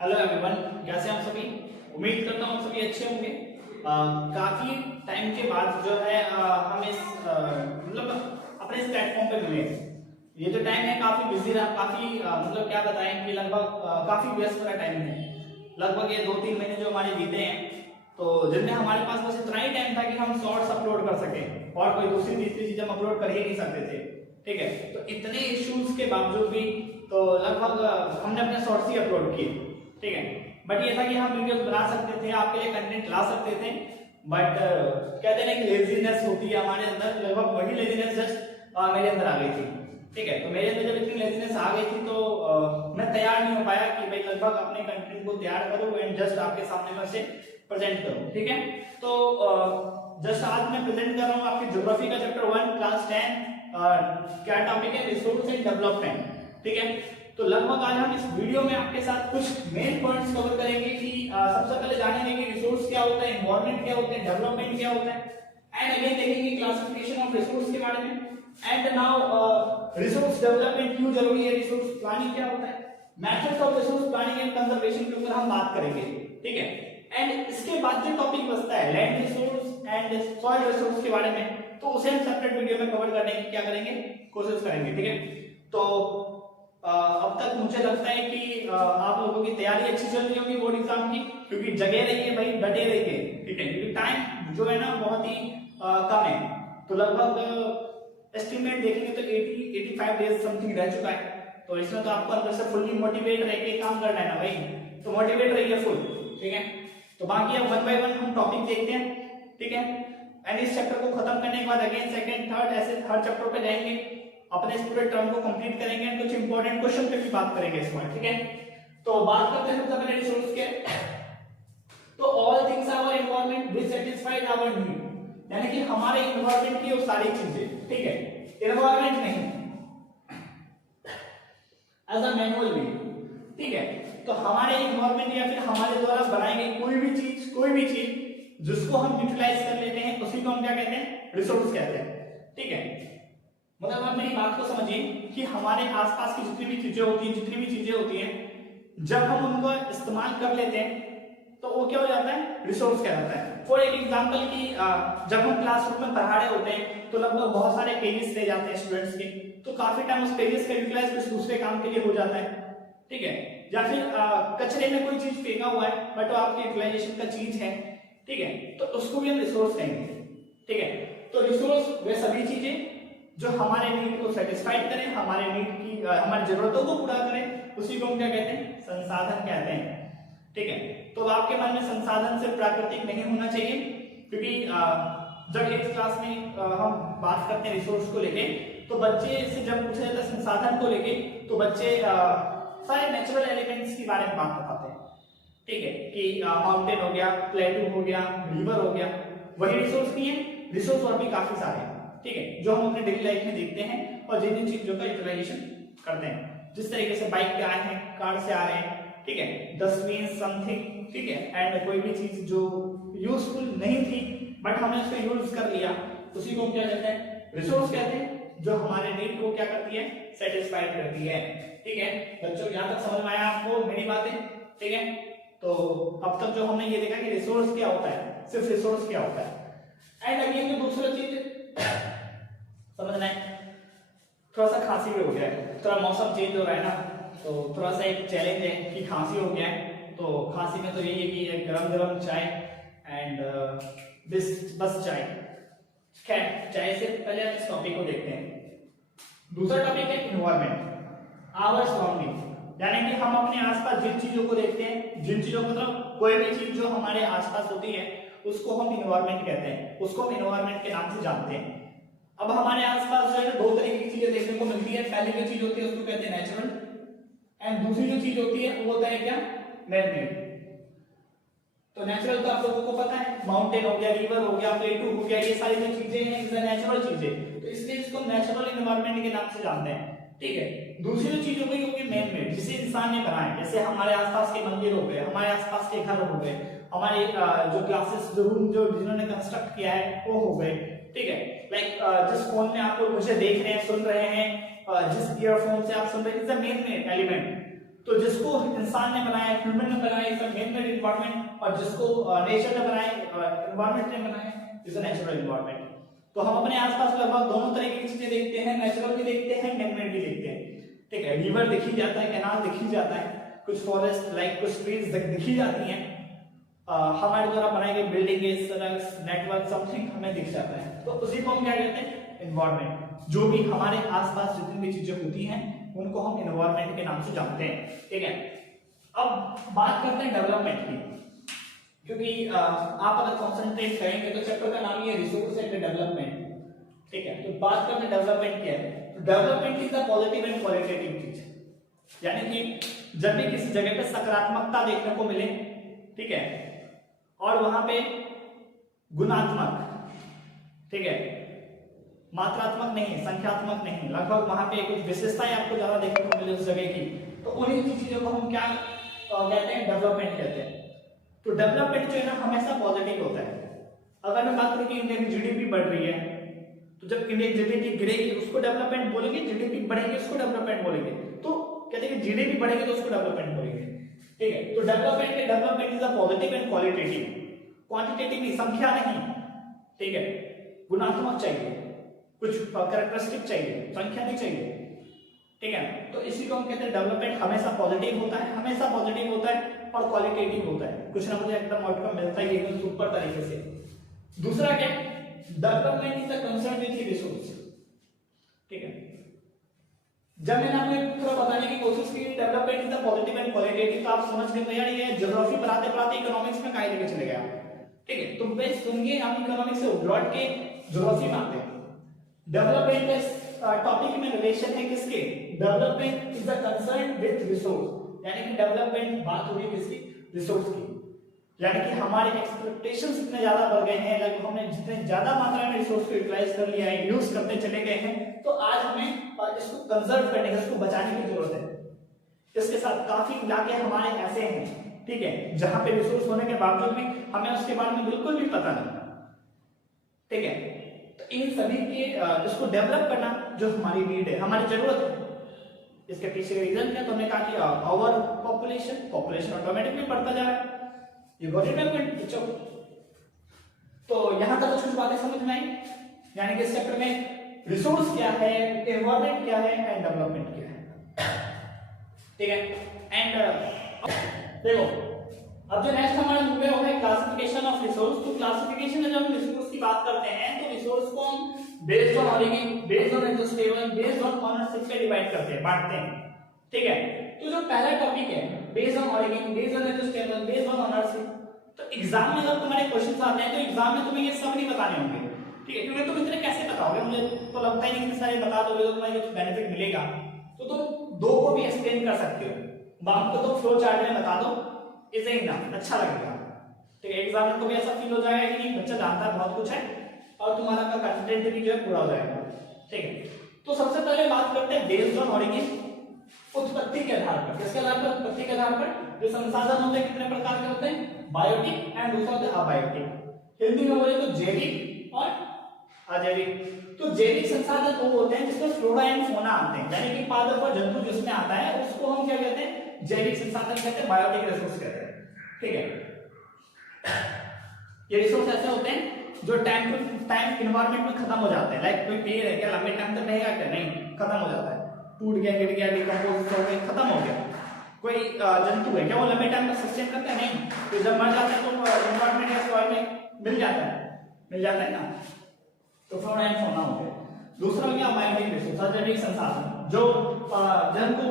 Hello everyone, कैसे हैं आप सभी। उम्मीद करता हूँ सभी अच्छे होंगे। काफी टाइम के बाद जो है हम इस मतलब अपने इस प्लेटफॉर्म पे मिले। ये जो टाइम है काफी बिजी रहा, काफी मतलब क्या बताएं कि लगभग काफी व्यस्त वाला टाइम है। लगभग ये 2-3 महीने जो हमारे बीते हैं, तो जिनमें हमारे पास बस इतना ही टाइम था कि हम शॉर्ट्स अपलोड कर सके और कोई दूसरी तीसरी चीज हम अपलोड कर ही नहीं सकते थे। ठीक है, तो इतने इश्यूज के बावजूद भी तो लगभग हमने अपने शॉर्ट्स ही अपलोड किए। ठीक है, बट ये था कि हम वीडियोस बना सकते थे, आपके लिए कंटेंट ला सकते थे, बट कहते हैं कि लेजीनेस होती है हमारे अंदर। लगभग वही लेजीनेस जस्ट मेरे अंदर आ गई थी। ठीक है, तो मेरे अंदर जब इतनी लेजीनेस आ गई थी तो मैं तैयार नहीं हो पाया कि भाई लगभग अपने कंटेंट को तैयार करूं एंड जस्ट आपके सामने मैं उसे प्रेजेंट करूं। ठीक है, तो जस्ट आज मैं प्रेजेंट कर रहा हूं आपके ज्योग्राफी का चैप्टर 1 क्लास 10। क्या टॉपिक है? Resource and development. ठीक है, तो लगभग आज हम इस वीडियो में आपके साथ कुछ मेन पॉइंट्स कवर करेंगे कि सबसे पहले जानेंगे कि रिसोर्स क्या होता है, एनवायरनमेंट क्या होता है, डेवलपमेंट क्या होता है, एंड अगेन देखेंगे क्लासिफिकेशन ऑफ रिसोर्स के बारे में। एंड नाउ रिसोर्स डेवलपमेंट क्यों जरूरी है, रिसोर्स प्लानिंग क्या होता है, methods of resource planning and conservation के ऊपर हम बात करेंगे। ठीक है, एंड इसके बाद जो टॉपिक बचता है land resource and soil resource के बारे में, तो उसे हम सेपरेट वीडियो में कवर करने की क्या करेंगे, कोशिश करेंगे। ठीक है, तो अब तक मुझे लगता है कि आप लोगों की तैयारी अच्छी चल रही होगी बोर्ड एग्जाम की, क्योंकि जगह रहिए भाई, डटे रहिए। ठीक है, क्योंकि टाइम जो है ना बहुत ही कम है। तो लगभग एस्टिमेट देखेंगे तो 80-85 डेज समथिंग रह चुका है। तो इसमें तो आपको अंदर से फुल्ली मोटिवेट रह के काम करना है ना भाई, तो मोटिवेट रहिए फुल। ठीक है, तो बाकी अब 1 बाय 1 हम टॉपिक देखते हैं। ठीक है, एंड इस चैप्टर को खत्म करने के बाद अगेन सेकंड थर्ड ऐसे हर चैप्टर पे जाएंगे, अपने इस पूरे टर्म को कंप्लीट करेंगे, कुछ इंपॉर्टेंट क्वेश्चन पे भी बात करेंगे इसमें। ठीक है, तो बात करते हैं सबसे पहले रिसोर्स के। तो all things our environment which satisfied our need, यानी कि हमारे एनवायरनमेंट की वो सारी चीजें। ठीक है, एनवायरनमेंट नहीं एज अ मैनुअल वे। ठीक है, तो हमारे एनवायरनमेंट या फिर हमारे द्वारा बनाई गई कोई भी चीज जिसको हम यूटिलाइज कर लेते हैं उसी को हम क्या कहते हैं, रिसोर्स कहते हैं। ठीक है, मतलब आप मेरी बात को समझिए कि हमारे आसपास की जितनी भी चीजें होती हैं, जब हम उनको इस्तेमाल कर लेते हैं तो वो क्या हो जाता है, रिसोर्स कहलाता है। फॉर एक एग्जांपल कि जब हम क्लासरूम में पढ़ा रहे होते हैं तो लगभग बहुत सारे पेजेस रह जाते हैं स्टूडेंट्स के, तो काफी टाइम उस पेजेस का यूटिलाइज कुछ दूसरे काम के लिए हो जाता है। ठीक है, या फिर कचरे में कोई चीज फेंका हुआ है बट वो आपके यूटिलाइजेशन का चीज है। ठीक है, तो उसको भी हम रिसोर्स कहेंगे। ठीक है, तो रिसोर्स वे सभी चीजें जो हमारे नीड को सेटिस्फाइड करें, हमारे नीड की हमारी जरूरतों को पूरा करें, उसी को हम क्या कहते हैं, संसाधन कहते हैं। ठीक है, तो आपके मन में संसाधन से प्राकृतिक नहीं होना चाहिए, क्योंकि जब 8th क्लास में हम बात करते हैं रिसोर्स को लेके, तो बच्चे से जब पूछा जाता है संसाधन को लेके, तो बच्चे सारे नेचुरल एलिमेंट्स के बारे में बात बताते हैं। ठीक है, कि माउंटेन हो गया, प्लेटू हो गया, रिवर हो गया, वही रिसोर्स नहीं है, रिसोर्स और भी काफी सारे हैं। ठीक है, जो हम अपने डेली लाइफ में देखते हैं और जिन चीजों का यूटिलाइजेशन करते हैं, जिस तरीके से बाइक पे आए हैं, कार से आ रहे हैं। ठीक है, डस्टबिन समथिंग। ठीक है, एंड कोई भी चीज जो यूजफुल नहीं थी बट हमने उसको यूज कर लिया, उसी को क्या कहते हैं, रिसोर्स कहते हैं, जो हमारे नीड को क्या करती है, सेटिस्फाइड करती है। ठीक है बच्चों, यहां तक समझ में आया आपको मेरी बातें? ठीक है, तो अब तक जो हमने ये देखा कि रिसोर्स क्या होता है, सिर्फ रिसोर्स क्या होता है। एंड अगेन दूसरा चीज समझना है, थोड़ा सा खांसी भी हो गया है, थोड़ा मौसम चेंज हो रहा है ना, तो थोड़ा सा एक चैलेंज है कि खांसी हो गया है। तो खांसी में तो यही है कि एक गरम चाय एंड बस चाय। खैर, चाय से पहले हम इस टॉपिक को देखते हैं। दूसरा टॉपिक है एनवायरनमेंट, आवर सराउंडिंग, यानी कि हम अपने आसपास जिन चीजों को देखते हैं, जिन चीजों को मतलब कोई भी चीज जो हमारे आसपास होती है उसको हम एनवायरनमेंट कहते हैं, उसको हम एनवायरनमेंट के नाम से जानते हैं। अब हमारे आसपास जो है 2 तरीके की चीजें देखने को मिलती है। पहली जो चीज होती है उसको कहते हैं नेचुरल, एंड दूसरी जो चीज होती है वो होता है क्या, मैन मेड। तो नेचुरल तो आप लोगों को पता है, माउंटेन हो गया, रिवर हो गया, प्लेटू हो गया, ये सारी जो चीजें हैं इस नेचुरल चीजें, तो इसलिए इसको नेचुरल एनवायरनमेंट के नाम से जानते हैं। ठीक है, दूसरी जो चीज हो गई होगी मैन मेड, जिसे इंसान ने बनाया, जैसे हमारे आसपास के मंदिर हो गए, हमारे आसपास के घर हो गए, हमारे जो क्लासेस जो रूम जो जिन्होंने कंस्ट्रक्ट किया है वो हो गए। ठीक है, लाइक जिस फोन में आप लोग मुझे देख रहे हैं, सुन रहे हैं, जिस ईयरफोन से आप सुन रहे हैं, इज द मेन एलिमेंट। तो जिसको इंसान ने बनाया, ह्यूमन ने बनाया, is a man made environment, और जिसको नेचर ने बनाया, एनवायरनमेंट ने बनाया, इज अ नेचुरल एनवायरनमेंट। तो हम अपने आसपास लगभग दोनों तरह की चीजें देखते हैं, नेचुरल भी देखते हैं, मैन मेड भी देखते हैं। ठीक है, रिवर दिखी जाता है, कैनाल दिखी जाता है, कुछ फॉरेस्ट लाइक कुछ ट्रीज दिखी जाती हैं, हमारे द्वारा बनाई गई बिल्डिंग, सड़क, नेटवर्क, समथिंग हमें दिख जाता है। तो उसी को हम क्या कहते हैं, एनवायरनमेंट। जो भी हमारे आसपास जितनी भी चीजें होती हैं उनको हम एनवायरनमेंट के नाम से जानते हैं। ठीक है, अब बात करते हैं डेवलपमेंट की, क्योंकि आप अगर कंसंट्रेट करेंगे तो चैप्टर का नाम ही है रिसोर्स एंड डेवलपमेंट। ठीक है, तो बात करते हैं डेवलपमेंट क्या है। तो development is the positive and qualitative चीज, यानी कि जब भी किसी जगह पे सकारात्मकता देखने को मिले, ठीक है, और वहां पे गुणात्मक, ठीक है, मात्रात्मक नहीं, संख्यात्मक नहीं, लगभग वहां पे कुछ विशेषताएं आपको ज्यादा देखने को मिले उस जगह की, तो उन्हीं चीजों को हम क्या कहते हैं, डेवलपमेंट कहते हैं। तो डेवलपमेंट जो है ना हमेशा पॉजिटिव होता है। अगर मैं बात करूं कि इंडिया की जीडीपी बढ़ रही है, तो जब इंडिया की जीडीपी गिरेगी उसको डेवलपमेंट बोलेंगे, जीडीपी बढ़ेगी उसको डेवलपमेंट बोलेंगे। तो कहते हैं कि जीडीपी बढ़ेगी तो उसको डेवलपमेंट बोलेंगे। ठीक है, तो development is a positive and qualitative, quantitative नहीं, संख्या नहीं। ठीक है, गुणात्मक चाहिए, कुछ कैरेक्टरिस्टिक चाहिए, संख्या नहीं चाहिए। ठीक है, तो इसी को हम कहते हैं डेवलपमेंट हमेशा पॉजिटिव होता है, हमेशा पॉजिटिव होता है और क्वालिटेटिव होता है, कुछ ना कुछ एकदम आउटकम मिलता ही एकदम सुपर तरीके से। दूसरा क्या, development is the concern with resource. ठीक है, जब मैंने आपको थोड़ा बताने की कोशिश की development is the positive and qualitative, तो आप समझ गए यार ये ज्योग्राफी पढ़ाते पढ़ाते इकोनॉमिक्स में काहे लेके चले गए आप। ठीक है, तो बेस सुनिए, हम इकोनॉमिक्स से लौट के ज्योग्राफी में आते हैं। डेवलपमेंट इज टॉपिक में रिलेशन है किसके, development is the concern with resource, यानी कि डेवलपमेंट बात हो रही है किसकी, रिसोर्स की। यानी कि हमारे एक्सपेक्टेशंस इतने ज्यादा बढ़ गए हैं, लाइक हमने जितने ज्यादा मात्रा में रिसोर्स को यूटिलाइज कर लिया है, यूज करते चले गए हैं, तो आज हमें इसको कंजर्व करने की, इसको बचाने की जरूरत है। इसके साथ काफी इलाके हमारे ऐसे हैं, ठीक है, जहां पे रिसोर्स होने के बावजूद भी हमें उसके बारे में बिल्कुल भी पता नहीं। ठीक है, तो इन सभी के इसको डेवलप करना जो हमारी नीड है, हमारी जरूरत है। इसके पीछे रीजन क्या, तो हमने कहा कि ओवर पॉपुलेशन ऑटोमेटिकली बढ़ता जा रहा है, ये गॉट इट बच्चों। तो यहां तक कुछ बातें समझ में आई, यानी कि इस चैप्टर में रिसोर्स क्या है, एनवायरनमेंट क्या है एंड डेवलपमेंट क्या है। ठीक है, एंड देखो अब जो नेक्स्ट हमारा मूव है वो है क्लासिफिकेशन ऑफ रिसोर्स। तो क्लासिफिकेशन में जब हम रिसोर्स की बात करते हैं तो रिसोर्स को हम based on origin, based on exhaustible, based on ownership पे डिवाइड करते हैं, बांटते हैं। ठीक है, तो जो पहला टॉपिक है based on origin, based on exhaustible, based on ownership, तो एग्जाम में जब तुम्हारे क्वेश्चंस आते हैं तो एग्जाम में तुम्हें ये सब नहीं बताने होंगे। ठीक है, क्योंकि तुम इतने कैसे बताओगे, मुझे तो लगता ही नहीं कि सारे बता दोगे तो तुम्हें कुछ बेनिफिट मिलेगा। तो तुम दो को भी एक्सप्लेन कर सकते हो, बाकी को तो फ्लो चार्ट में बता दो, इसे ही ना अच्छा लगेगा। ठीक है, एग्जाम में को भी ऐसा फील हो जाएगा कि नहीं बच्चा जानता है बहुत कुछ है और तुम्हारा का कंटेंट भी जो है पूरा हो जाएगा। ठीक है, तो सबसे पहले बात करते हैं बेस्ड ऑन ऑरिजिन, उत्पत्ति के आधार पर। किसके आधार पर, उत्पत्ति के आधार पर। जो संसाधन होते हैं कितने प्रकार के होते हैं, बायोटिक एंड दूसरा होता है अबायोटिक। हिंदी में बोले तो जैविक और अजैविक। तो जैविक संसाधन वो होते हैं जिसमें फ्लोरा एंड फोना आते हैं, यानी कि पादप और जंतु जिसमें आता है उसको हम क्या कहते हैं, जैविक संसाधन कहते हैं, बायोटिक रिसोर्स कहते हैं। ठीक है, ये रिसोर्स ऐसे होते हैं जो टाइम टू टाइम एनवायरनमेंट में खत्म हो जाते हैं। लाइक कोई पेड़ है क्या लंबे टाइम तक रहेगा क्या, नहीं, खत्म हो जाता है, टूट गया, गिर गया, डिकम्पोज हो गया, खत्म हो गया। कोई जंतु है क्या वो लंबे टाइम तक सस्टेन करता है, नहीं, तो जब मर जाता है तो एनवायरनमेंट या सॉइल में मिल जाता है ना, तो फ्लोरा एंड फौना हो गया। दूसरा हो गया बायोटिक रिसोर्स, जैविक संसाधन, जो जंतु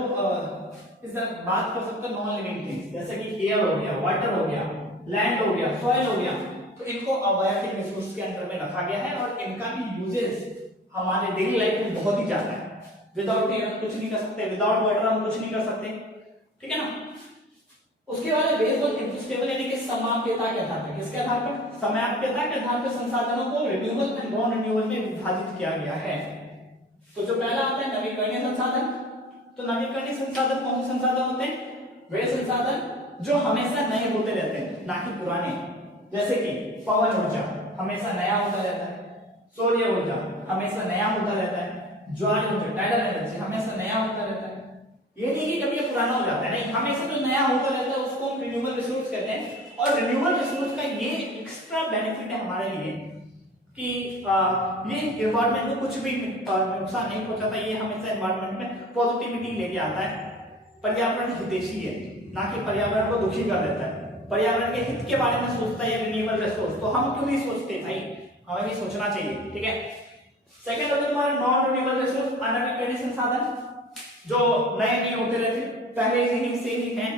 इस बात कर सकते हैं नॉन लिविंग थिंग्स, जैसे कि एयर हो गया, वाटर हो गया, लैंड हो गया, सॉइल हो गया, तो इनको अबायोटिक रिसोर्स के अंदर में रखा गया है और इनका भी यूजेस हमारे डेली लाइफ में बहुत ही ज्यादा है। विदाउट एयर कुछ नहीं कर सकते, विदाउट वाटर हम कुछ नहीं कर सकते। ठीक है ना, उसके बाद बेस्ड ऑन एग्जिस्टेबल यानी कि समाप्यता के आधार पर, किसके आधार पर, समाप्यता के आधार पर संसाधनों को रिन्यूएबल एंड नॉन रिन्यूएबल में विभाजित किया गया है। तो जो पहला आता है नवीकरणीय संसाधन, तो नवीकरणीय संसाधन कौन से संसाधन होते हैं, वे संसाधन जो हमेशा नए होते रहते हैं ना कि पुराने, जैसे कि पवन ऊर्जा हमेशा नया होता रहता है, सूर्य ऊर्जा हमेशा नया होता रहता है, ज्वार ऊर्जा टाइडल एनर्जी हमेशा नया होता रहता है, ये नहीं कि कभी ये पुराना हो जाता है, नहीं, हमेशा जो नया होता रहता है उसको हम रिन्यूएबल रिसोर्स कहते हैं। और रिन्यूएबल रिसोर्स का ये एक्स्ट्रा बेनिफिट है हमारे लिए कि ये एनवायरनमेंट को कुछ भी नुकसान नहीं पहुंचाता, ये हमेशा एनवायरनमेंट में पॉजिटिविटी लेके आता है। पर्यावरण हितैषी है, ना कि पर्यावरण को दुखी कर देता है। पर्यावरण के हित के बारे में सोचता है रिन्यूएबल रिसोर्स, तो हम क्यों नहीं सोचते भाई, हमें भी सोचना चाहिए, ठीक है। सेकंड होता है हमारा नॉन रिन्यूएबल रिसोर्स, अनरिकवरेबल संसाधन जो नए नहीं होते रहते, पहले ही से ही हैं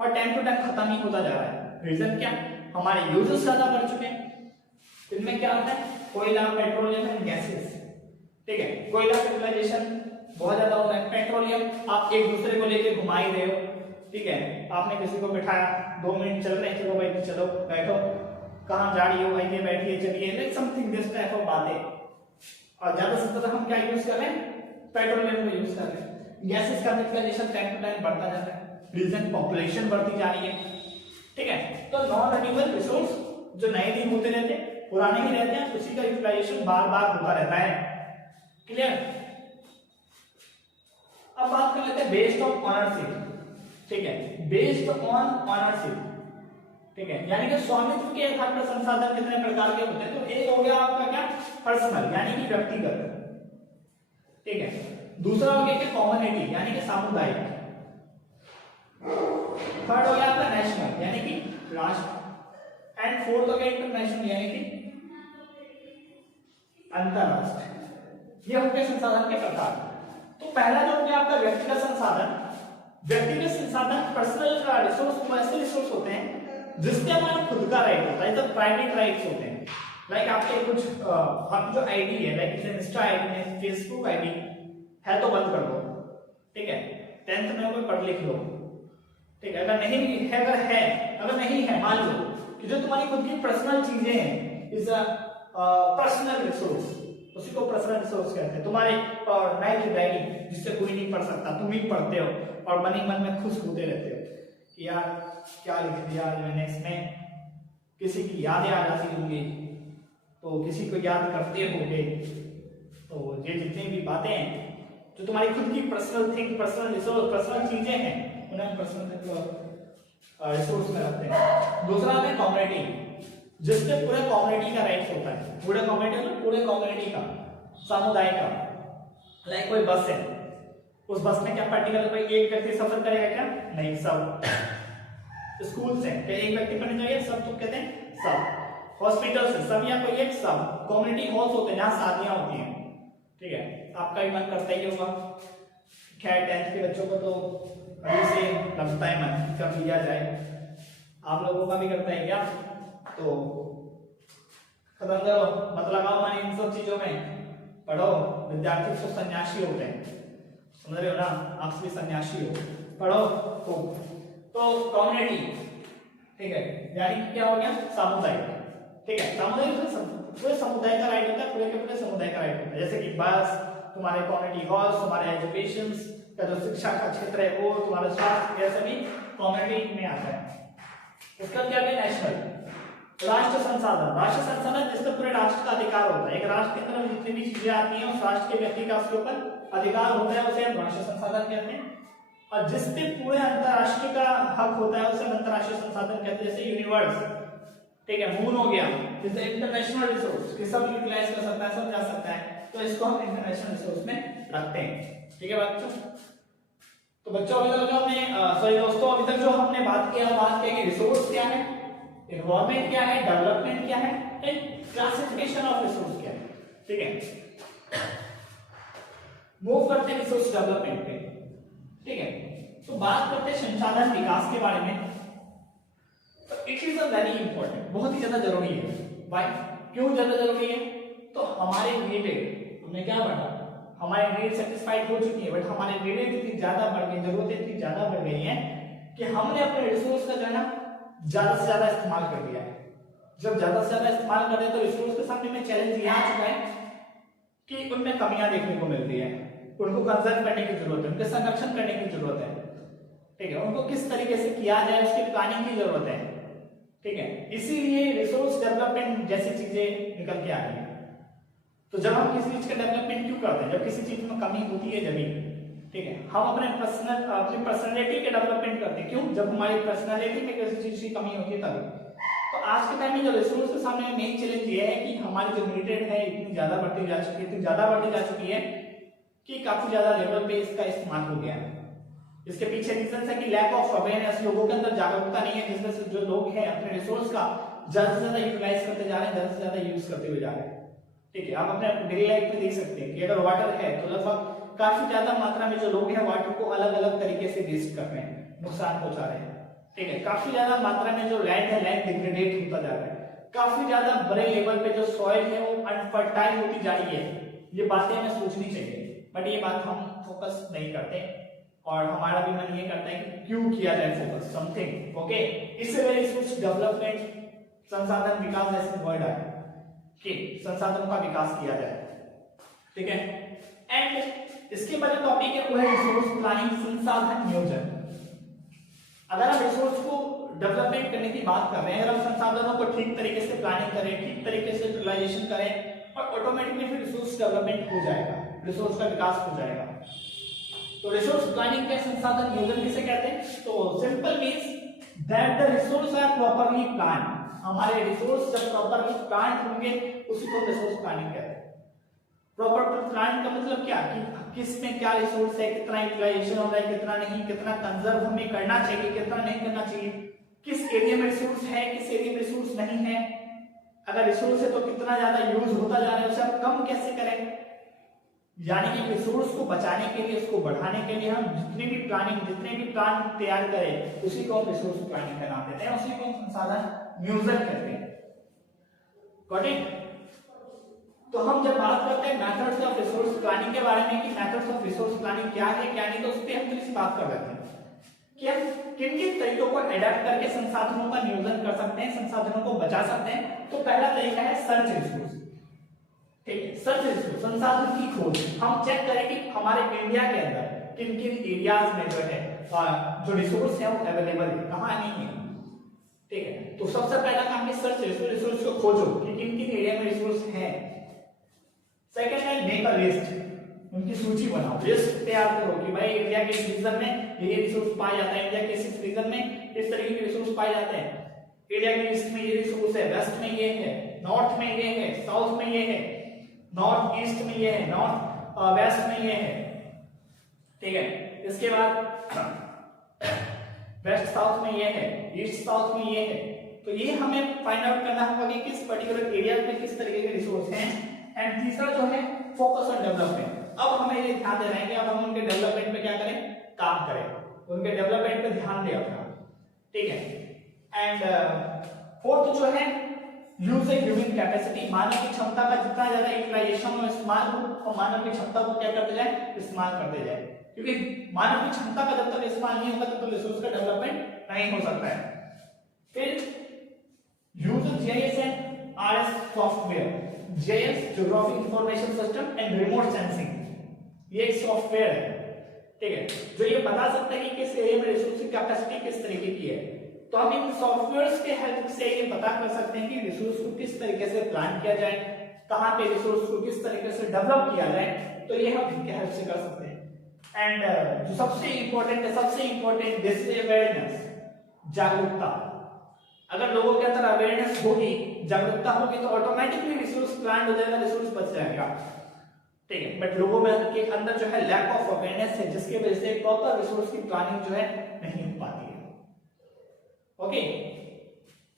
और टाइम टू टाइम खत्म ही होता जा रहा है। रीजन क्या, हमारे यूजेस ज्यादा बढ़ चुके हैं। इनमें क्या होता है, कोयला, पेट्रोलियम एंड गैसेस, ठीक है। कोयला का यूटिलाइजेशन बहुत ज्यादा होता है। पेट्रोलियम आप एक दूसरे को लेके घुमा ही रहे हो, ठीक है। आपने किसी को बिठाया, 2 मिनट चल रहे हैं, चलो भाई चलो बैठो, कहाँ जा रही हो, आइए बैठिए चलिए, like something this type of बातें। और ज्यादा से ज्यादा हम क्या यूज कर रहे हैं, पेट्रोलियम को यूज कर रहे हैं। गैसेस का यूटिलाइजेशन टाइम टू टाइम बढ़ता जा रहा है, रीजन पॉपुलेशन बढ़ती जा रही है, ठीक है। तो नॉन रिन्यूएबल रिसोर्स जो नए नहीं होते रहते, पुराने ही रहते हैं, उसी का यूटिलाइजेशन बार बार होता रहता है। क्लियर। अब बात कर लेते हैं बेस्ड ऑन ऑनरशिप, ठीक है। बेस्ड ऑन ऑनरशिप, ठीक है, यानी कि स्वामित्व के आधार पर संसाधन कितने प्रकार के होते हैं। तो एक हो गया आपका क्या, पर्सनल यानी कि व्यक्तिगत, ठीक है। दूसरा हो गया कम्युनिटी यानी कि सामुदायिक। थर्ड हो गया आपका नेशनल यानी कि राष्ट्र। एंड फोर्थ हो गया इंटरनेशनल यानी कि अंतरराष्ट्रीय। ये हो गए संसाधन के प्रकार। तो पहला जो हो गया आपका व्यक्तिगत संसाधन। व्यक्तिगत संसाधन पर्सनल रिसोर्स वो ऐसे रिसोर्स होते हैं जिसके हमारा खुद का राइट होता है, तो प्राइवेट राइट्स होते हैं। लाइक आपके कुछ आपकी जो आईडी है, लाइक इंस्टा आईडी है, फेसबुक आईडी है तो बंद कर दो, ठीक है। 10th में कोई पढ़ लिख लो, ठीक है। अगर नहीं है, अगर नहीं है, मान लो कि जो तुम्हारी खुद की पर्सनल चीजें हैं, इज अ पर्सनल रिसोर्स, उसी को पर्सनल रिसोर्स कहते हैं। तुम्हारे और नाइट डायरी जिससे कोई नहीं पढ़ सकता, तुम ही पढ़ते हो और मन ही मन में खुश होते रहते हो कि यार क्या लिख दिया आज मैंने इसमें। किसी की यादें आ जाती होंगी तो किसी को याद करते होंगे, तो ये जितनी भी बातें हैं जो तुम्हारी खुद की personal thing, personal resource, personal चीजें हैं, उन्हें पर्सनल रिसोर्स में रखते हैं। दूसरा है कम्युनिटी, जिसपे पूरे कम्युनिटी का राइट्स होता है। पूरे कम्युनिटी का, समुदाय का। लाइक कोई बस है, उस बस में क्या पर्टिकुलर कोई एक व्यक्ति सफर करेगा क्या, नहीं, सब। स्कूल से क्या एक व्यक्ति पढ़ने जाएगा, सब तो कहते हैं सब। हॉस्पिटल से सब, या कोई एक सब। कम्युनिटी हॉल्स होते हैं जहाँ शादियां होती हैं, ठीक है। आपका भी मन करता ही होगा, खैर 10th के बच्चों को तो अभी से लगता है मन कब लिया जाए, आप लोगों का भी करता है क्या। तो खत्म करो, मत लगाओ मन इन सब चीजों में, पढ़ो। विद्यार्थी तो सन्यासी होते हैं, समझ रहे हो ना, आप भी सन्यासी हो, पढ़ो खूब। तो कम्युनिटी, ठीक है, यानी क्या हो गया, सामुदायिक, ठीक है। सामुदायिक पूरे समुदाय का राइट होता है, पूरे के पूरे समुदाय का राइट होता है। जैसे कि बस, तुम्हारे कम्युनिटी हॉल्स, तुम्हारे एजुकेशन का जो शिक्षा का क्षेत्र है वो, तुम्हारा स्वास्थ्य, यह सभी कम्युनिटी में आता है। इसका क्या है, नेशनल, राष्ट्र संसाधन। राष्ट्र संसाधन जिसपे पूरे राष्ट्र का अधिकार होता है। एक राष्ट्र के अंदर जितनी भी चीजें आती हैं उस राष्ट्र के व्यक्ति का उसके ऊपर अधिकार होता है, उसे हम राष्ट्र संसाधन कहते हैं। और जिसपे पूरे अंतरराष्ट्रीय का हक होता है उसे अंतरराष्ट्रीय संसाधन कहते हैं। जैसे यूनिवर्स, ठीक है, मून हो गया, जैसे इंटरनेशनल रिसोर्स, कि सब यूटिलाइज कर सकता है, सब जा सकता है, तो इसको हम इंटरनेशनल रिसोर्स में रखते हैं, ठीक है बच्चों। तो बच्चों अभी तक जो हमने सॉरी दोस्तों, अभी तक जो हमने बात किया कि रिसोर्स क्या है, एनवायरनमेंट क्या है, डेवलपमेंट क्या है, एंड क्लासिफिकेशन ऑफ रिसोर्स क्या है, ठीक है। मूव करते हैं रिसोर्स डेवलपमेंट पे, ठीक है। तो बात करते हैं संसाधन विकास के बारे में। तो it is a very important, बहुत ही ज्यादा जरूरी है। भाई क्यों ज्यादा जरूरी है, तो हमारे नीडेड, हमने क्या पढ़ा, हमारे नीड सेटिस्फाइड हो चुकी है, बट हमारे नीडेड इतनी ज्यादा बढ़ गई, जरूरतें इतनी ज्यादा बढ़ गई हैं कि हमने अपने रिसोर्स का जो है ना ज्यादा से ज्यादा इस्तेमाल कर दिया है। जब ज्यादा से ज्यादा इस्तेमाल कर रहे हैं तो रिसोर्स के सामने में चैलेंज ये आ चुका है कि उनमें कमियां देखने को मिल रही है। उनको कंजर्व करने की जरूरत है, उनके संरक्षण करने की जरूरत है, ठीक है। उनको किस तरीके से किया जाए उसकी प्लानिंग की जरूरत है, ठीक है। इसीलिए रिसोर्स डेवलपमेंट जैसी चीजें निकल के आ रही है। तो जब हम किसी चीज का डेवलपमेंट क्यों करते हैं, जब किसी चीज में कमी होती है जमीन, ठीक है, हम अपनी पर्सनालिटी के डेवलपमेंट करते हैं। क्यों? जब हमारी पर्सनालिटी में किसी चीज की कमी होती है तभी। तो आज के टाइम में जो रिसोर्स के सामने मेन चैलेंज ये है कि हमारी जो नीडेड है इतनी ज्यादा बढ़ती जा चुकी है कि काफी ज्यादा लेवल पे इसका इस्तेमाल हो गया है। इसके पीछे रीजन है कि लैक ऑफ अवेयरनेस, लोगों के अंदर जागरूकता नहीं है, जिसमें से जो लोग हैं अपने रिसोर्स का ज्यादा से ज्यादा यूटिलाइज करते जा रहे हैं, ज्यादा से ज्यादा यूज करते हुए जा रहे हैं। ठीक है, आप अपने डेली लाइफ में देख सकते हैं कि अगर वाटर है तो लगभग काफी ज्यादा मात्रा में जो लोग हैं वाटर को अलग अलग तरीके से वेस्ट कर रहे हैं, नुकसान पहुंचा रहे हैं। ठीक है, काफी ज्यादा मात्रा में जो लैंड है, लैंड डिग्रेडेट होता जा रहा है, काफी ज्यादा बड़े लेवल पे जो सॉइल है वो अनफर्टाइल होती जा रही है। ये बातें हमें सोचनी चाहिए, बट ये बात हम फोकस नहीं करते और हमारा भी मन ये करता है कि क्यों किया जाए फोकस समथिंग। ओके, इससे रिसोर्स डेवलपमेंट, संसाधन विकास जैसे वर्ड है कि संसाधनों का विकास किया जाए। ठीक है, एंड इसके बाद टॉपिक है वो है रिसोर्स प्लानिंग, संसाधन नियोजन। अगर आप रिसोर्स को डेवलपमेंट करने की बात कर रहे हैं, अगर हम संसाधनों को ठीक तरीके से प्लानिंग करें, ठीक तरीके से यूटिलाइजेशन करें, और ऑटोमेटिकली फिर रिसोर्स डेवलपमेंट हो जाएगा, रिसोर्स का विकास हो जाएगा। तो रिसोर्स प्लानिंग के संसाधन नियोजन किसे कहते हैं? तो simple means that the resource are properly planned. हमारे रिसोर्स जब प्रॉपर्ली प्लान्ड होंगे उसी को रिसोर्स प्लानिंग कहते हैं। प्रॉपर प्लान का मतलब क्या कि किस में क्या रिसोर्स है, कितना यूटिलाइजेशन हो रहा है, कितना नहीं, कितना कंजर्व हमें करना चाहिए, कितना नहीं करना चाहिए, किस एरिया में रिसोर्स है, किस एरिया में रिसोर्स नहीं है, अगर रिसोर्स है तो कितना ज्यादा यूज होता जा रहा है, उसे हम कम कैसे करें। यानी कि रिसोर्स को बचाने के लिए, उसको बढ़ाने के लिए हम जितने भी प्लान तैयार करें उसी को हम रिसोर्स प्लानिंग का नाम देते हैं, उसी को हम संसाधन नियोजन कहते हैं। Got it? तो हम जब बात करते हैं मेथड्स ऑफ रिसोर्स प्लानिंग के बारे में कि मेथड्स ऑफ रिसोर्स प्लानिंग क्या है क्या नहीं, तो उस पर हम थोड़ी सी बात कर लेते हैं कि हम किन किन तरीकों को एडेप्ट करके संसाधनों का नियोजन कर सकते हैं, संसाधनों को बचा सकते हैं। तो पहला तरीका है सर्च रिसोर्स। ठीक है, सर्च रिसोर्स, संसाधन की खोज। हम चेक करें कि हमारे इंडिया के अंदर किन किन एरियाज में जो है जो रिसोर्स है वो अवेलेबल है, कहाँ नहीं है। ठीक है, तो सबसे पहला काम है सर्च रिसोर्स को खोजो कि किन किन एरिया में रिसोर्स है। सेकंड है मेक अ लिस्ट, उनकी सूची बनाओ, लिस्ट तैयार करो कि भाई इंडिया के इस रीजन में ये रिसोर्स पाए जाते हैं, इंडिया के इस रीजन में इस तरीके के रिसोर्स पाए जाते हैं, इंडिया के ईस्ट में ये रिसोर्स है, वेस्ट में ये है, नॉर्थ में ये है, साउथ में ये है, नॉर्थ ईस्ट में ये है, नॉर्थ वेस्ट में ये है। ठीक है, इसके बाद वेस्ट साउथ में ये है, ईस्ट साउथ में ये है। तो ये हमें फाइंड आउट करना होगा कि किस पर्टिकुलर एरिया में किस तरीके के रिसोर्स हैं। एंड तीसरा जो है फोकस ऑन डेवलपमेंट। अब हमें ये ध्यान दे रहे हैं कि अब हम उनके डेवलपमेंट पे क्या करें, काम करें, उनके डेवलपमेंट पे ध्यान दें अपना। ठीक है, एंड फोर्थ जो है यूज ह्यूमन कैपेसिटी, मानव की क्षमता का जितना ज्यादा यूटिलाइजेशन हो, इस्तेमाल हो, और मानव की क्षमता को क्या करते जाए, इस्तेमाल करते जाए। क्योंकि मानव की क्षमता का जब तक इस्तेमाल नहीं होगा तब तक रिसोर्स का डेवलपमेंट नहीं हो सकता है। फिर use GIS and RS software. GIS geographic information system and remote sensing, ये एक सॉफ्टवेयर है, ठीक है, जो ये बता सकता है कि किस एरिया में रिसोर्स की कैपेसिटी किस तरीके की है। तो हम इन सॉफ्टवेयर्स के हेल्प से ये पता कर सकते हैं कि रिसोर्स को किस तरीके से प्लान किया जाए, कहां पे रिसोर्स को किस तरीके से डेवलप किया जाए। तो ये हम इनके हेल्प से कर सकते हैं। एंड जो सबसे इंपॉर्टेंट है, दिस इज अवेयरनेस, जागरूकता। अगर लोगों के अंदर अवेयरनेस होगी, जागरूकता होगी, तो ऑटोमेटिकली रिसोर्स प्लान हो जाएगा, रिसोर्स बच जाएगा। ठीक है, बट लोगों में के अंदर जो है लैक ऑफ अवेयरनेस है, जिसकी वजह से प्रॉपर रिसोर्स की प्लानिंग जो है नहीं हो पाती है। ओके,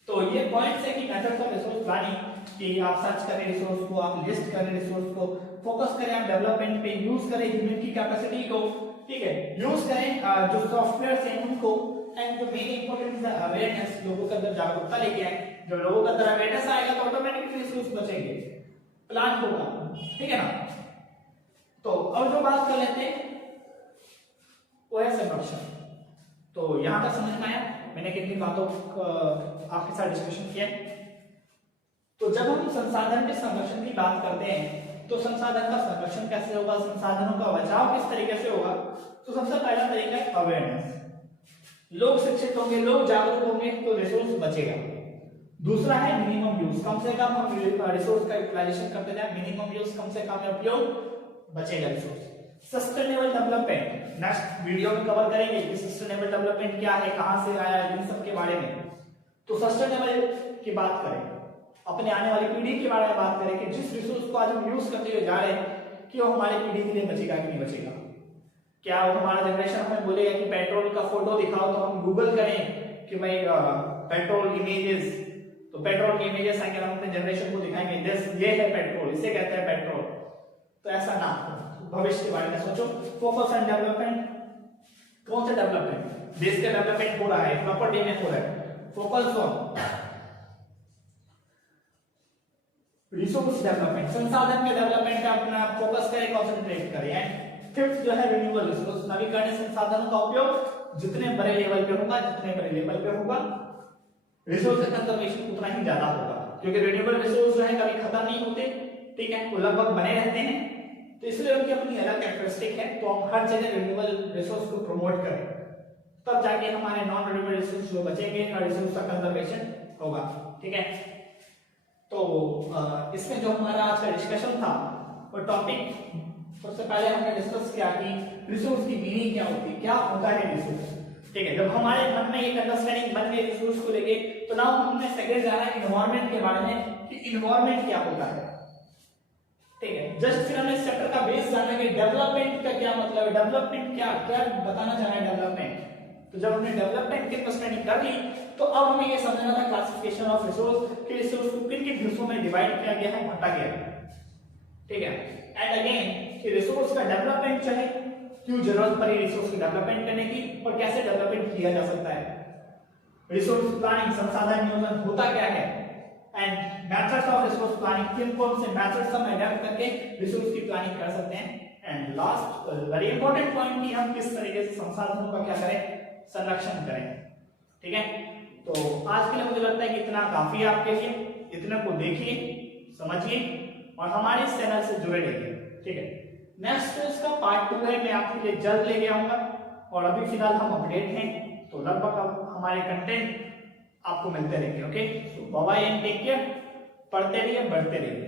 तो ये पॉइंट्स है कि मेथड्स ऑफ रिसोर्स प्लानिंग, कि आप सर्च करें रिसोर्स को, आप लिस्ट करें रिसोर्स को, फोकस करें आप डेवलपमेंट पे, यूज करें ह्यूमन की कैपेसिटी को, ठीक है, यूज करें जो सॉफ्टवेयर है उनको, एंड जो मेन इंपॉर्टेंट है अवेयरनेस, लोगों के अंदर जागरूकता लेके आए। जब लोगों के अंदर अवेयरनेस आएगा तो ऑटोमेटिकली रिसोर्स बचेंगे, प्लान होगा। ठीक है ना? तो अब जो बात कर लेते हैं वो है संरक्षण। तो यहां तक समझ में आया मैंने कितनी बातों आपके साथ डिस्कशन किया। तो जब हम संसाधन के संरक्षण की बात करते हैं तो संसाधन का संरक्षण कैसे होगा, संसाधनों का बचाव किस तरीके से होगा। तो सबसे पहला तरीका है अवेयरनेस। लोग शिक्षित होंगे, लोग जागरूक होंगे तो रिसोर्स बचेगा। दूसरा है मिनिमम यूज, कम से कम हम रिसोर्स का यूटिलाइजेशन करते जाए, मिनिमम यूज, कम से कम उपयोग, बचेगा resource. Sustainable development next video में कवर करेंगे कि सस्टेनेबल डेवलपमेंट क्या है, कहां से आया, इन सब के बारे में। तो सस्टेनेबल की बात करें, अपने आने वाली पीढ़ी के बारे में बात करें कि जिस रिसोर्स को आज हम यूज करते हुए जा रहे हैं कि वो हमारी पीढ़ी के लिए बचेगा कि नहीं बचेगा। क्या वो हमारा जनरेशन हमें बोलेगा कि पेट्रोल का फोटो दिखाओ तो हम गूगल करें कि भाई पेट्रोल इमेजेस, तो पेट्रोल के इमेजेस आएंगे, हम अपने जनरेशन को दिखाएंगे दिस ये है पेट्रोल, इसे कहते हैं पेट्रोल। तो ऐसा ना हो, भविष्य के बारे में सोचो। फोकस ऑन डेवलपमेंट, कौन सा डेवलपमेंट, देश का डेवलपमेंट हो रहा है, प्रॉपर्टी में हो रहा है। फोकस ऑन रिसोर्स डेवलपमेंट, संसाधन के डेवलपमेंट पे अपना फोकस करें, कंसंट्रेट करें। फिफ्थ जो है रिन्यूएबल रिसोर्स, नवीकरणीय संसाधनों का उपयोग जितने बड़े लेवल पे होगा, जितने बड़े लेवल पे होगा रिसोर्स का कंजर्वेशन उतना ही ज्यादा होगा, क्योंकि रिन्यूएबल रिसोर्स जो है कभी खत्म नहीं होते, ठीक है, वो लगभग बने रहते हैं। तो इसलिए उनकी अपनी अलग कैरेक्टरिस्टिक है। तो हम हर जगह रिन्यूएबल रिसोर्स को प्रमोट करें, तब जाके हमारे नॉन रिन्यूएबल रिसोर्स जो बचेंगे और रिसोर्स का कंजर्वेशन होगा, ठीक है। तो इसमें जो हमारा आज का डिस्कशन था वो टॉपिक, सबसे पहले हमने डिस्कस किया कि रिसोर्स की मीनिंग क्या होती है, क्या होता है रिसोर्स, ठीक है। जब हमारे मन में एक अंडरस्टैंडिंग बन गई रिसोर्स को लेके, तो नाउ हमने सेकंड जाना है एनवायरनमेंट के बारे में कि एनवायरनमेंट क्या होता है, ठीक है। जस्ट फिर हमने इस चैप्टर का बेस जाना कि डेवलपमेंट का क्या मतलब है, डेवलपमेंट क्या क्या बताना चाह रहा है डेवलपमेंट। तो जब हमने डेवलपमेंट की अंडरस्टैंडिंग कर ली, तो अब हमें ये समझना था क्लासिफिकेशन ऑफ रिसोर्स, कि रिसोर्स को किन किन हिस्सों में डिवाइड किया गया है, बांटा गया है, ठीक है। एंड अगेन कि रिसोर्स का डेवलपमेंट जो है, क्यों जरूरत पड़ी रिसोर्स की डेवलपमेंट करने की और कैसे डेवलपमेंट किया जा सकता है, रिसोर्स प्लानिंग संसाधन नियोजन होता क्या है, and methods of resource planning, किन कौन से मेथड्स हम अडॉप्ट करके रिसोर्स की प्लानिंग कर सकते हैं। And last very important point कि हम किस तरीके से संसाधनों का क्या करें, संरक्षण करें, ठीक है। तो आज के लिए मुझे लगता है कि इतना काफी है आपके लिए, इतने को देखिए, समझिए और हमारे इस चैनल से जुड़े रहिए, ठीक है। नेक्स्ट इसका पार्ट 2 है, मैं आपके लिए जल्द लेके आऊंगा। और अभी फिलहाल हम अपडेट हैं, तो लगभग अब हमारे कंटेंट आपको मिलते रहेंगे, okay. So bye bye and take care, पढ़ते रहिए, बढ़ते रहिए।